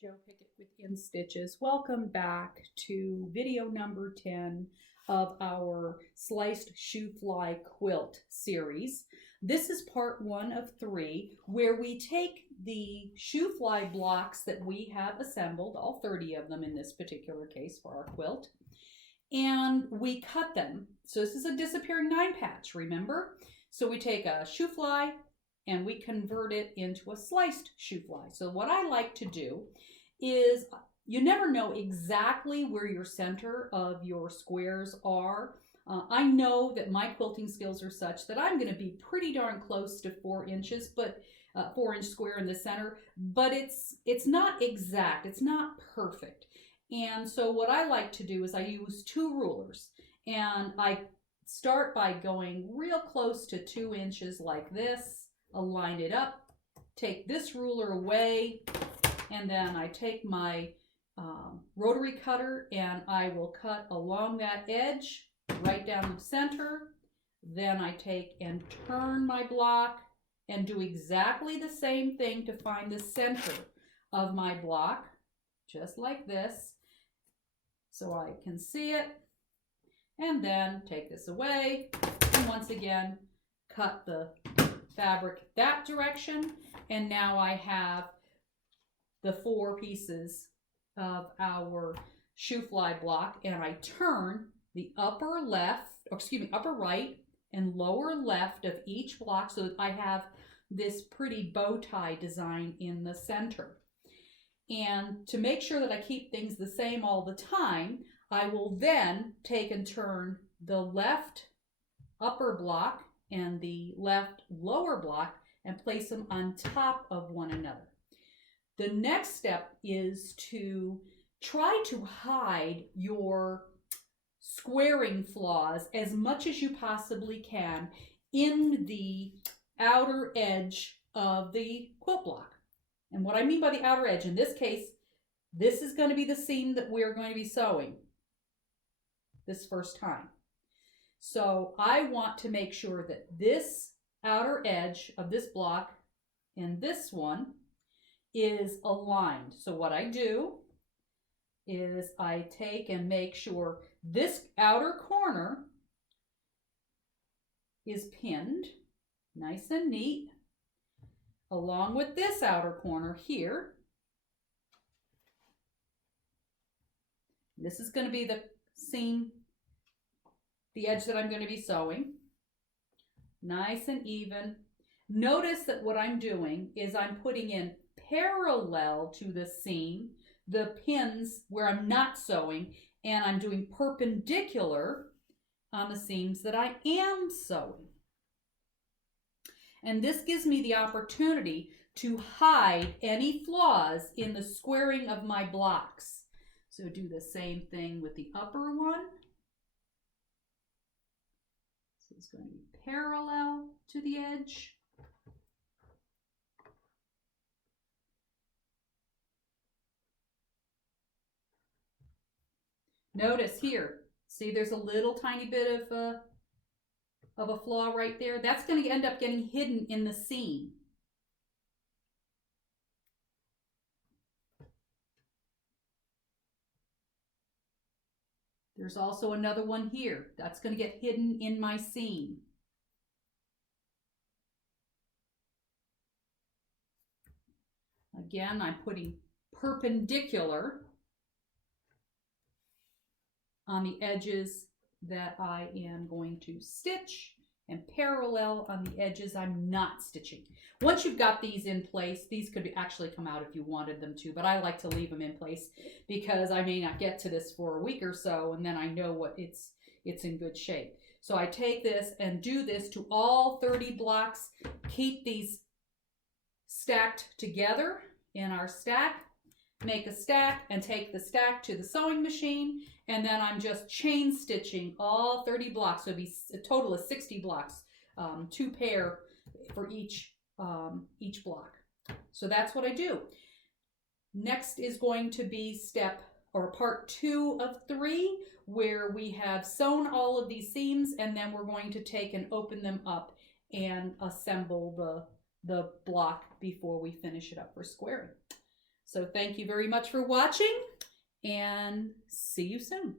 Joe Pickett with In Stitches. Welcome back to video number 10 of our Sliced Shoo-Fly quilt series. This is part 1 of 3, where we take the Shoo-Fly blocks that we have assembled, all 30 of them in this particular case for our quilt, and we cut them. So this is a disappearing 9 patch, remember? So we take a Shoo-Fly and we convert it into a sliced Shoo-Fly. So what I like to do is, you never know exactly where your center of your squares are. I know that my quilting skills are such that I'm going to be pretty darn close to 4 inches, but 4-inch square in the center, but it's not exact, it's not perfect. And so what I like to do is I use 2 rulers, and I start by going real close to 2 inches like this, align it up, take this ruler away, and then I take my rotary cutter and I will cut along that edge right down the center. Then I take and turn my block and do exactly the same thing to find the center of my block, just like this, so I can see it, and then take this away and once again cut the fabric that direction, and now I have the 4 pieces of our Shoo-Fly block, and I turn the upper right and lower left of each block so that I have this pretty bow tie design in the center. And to make sure that I keep things the same all the time, I will then take and turn the left upper block and the left lower block and place them on top of one another. The next step is to try to hide your squaring flaws as much as you possibly can in the outer edge of the quilt block. And what I mean by the outer edge, in this case, this is going to be the seam that we're going to be sewing this first time. So I want to make sure that this outer edge of this block and this one is aligned. So what I do is I take and make sure this outer corner is pinned nice and neat along with this outer corner here. This is going to be the seam, the edge that I'm going to be sewing. Nice and even. Notice that what I'm doing is I'm putting in parallel to the seam the pins where I'm not sewing, and I'm doing perpendicular on the seams that I am sewing. And this gives me the opportunity to hide any flaws in the squaring of my blocks. So do the same thing with the upper one. So it's going to be parallel to the edge. Notice here, see there's a little tiny bit of a flaw right there. That's going to end up getting hidden in the seam. There's also another one here. That's going to get hidden in my seam. Again, I'm putting perpendicular on the edges that I am going to stitch, and parallel on the edges I'm not stitching. Once you've got these in place, these could actually come out if you wanted them to, but I like to leave them in place because I may not get to this for a week or so, and then I know it's in good shape. So I take this and do this to all 30 blocks, keep these stacked together in our stack, make a stack and take the stack to the sewing machine, and then I'm just chain stitching all 30 blocks. So it'll be a total of 60 blocks, 2 pair for each block. So that's what I do. Next is going to be part 2 of 3, where we have sewn all of these seams, and then we're going to take and open them up and assemble the block before we finish it up for squaring. So thank you very much for watching, and see you soon.